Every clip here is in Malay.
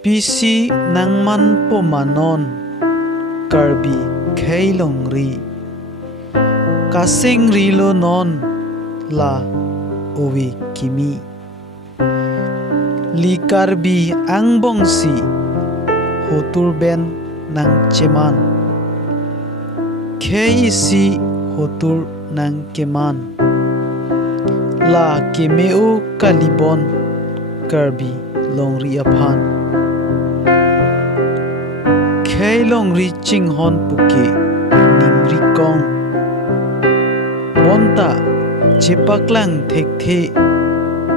Pisi nangman pomanon karbi Khei Longri kasing rilo non la owe kimi li karbi ang bongsi hotur ben nang ceman Khei isi hotur nang keman la kemeo kalibon karbi Longri aphan Khei Longri chinghon puke ningri kong bonta chepaklang thekhe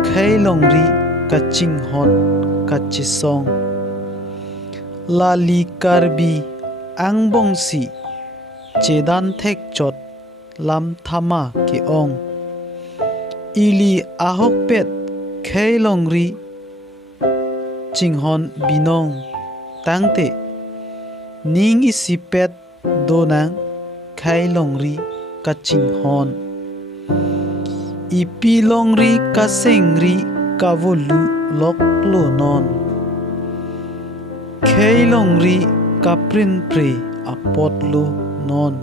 Khei Longri ka chinghon ka chesong lali karbi ang bongsi chedan thek chot lam thama ke ong ili ahok pet Khei Longri chinghon binong tangte ning isipet donang Khei Longri ka chinghon ipi Longri ka sengri ka volu loklo non Khei Longri ka prin pre apotlo non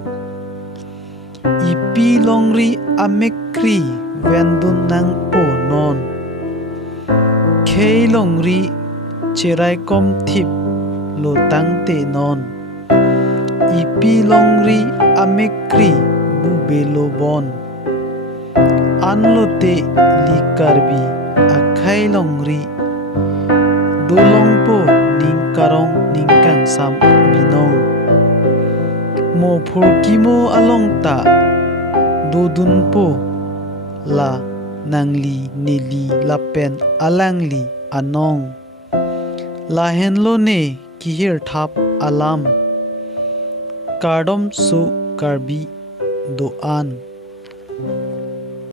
ipi Longri amekri vendun nang po non Khei Longri cherai kom thip lo tangte non ipi Longri amekri bubelo bon anlote likarbi Khei Longri dolongpo ningkarong ningkang sam binong mo phurkimo alongta dodunpo la nangli neli lapen alangli anong lahenlo ne kihir thap alam kardom su karbi doan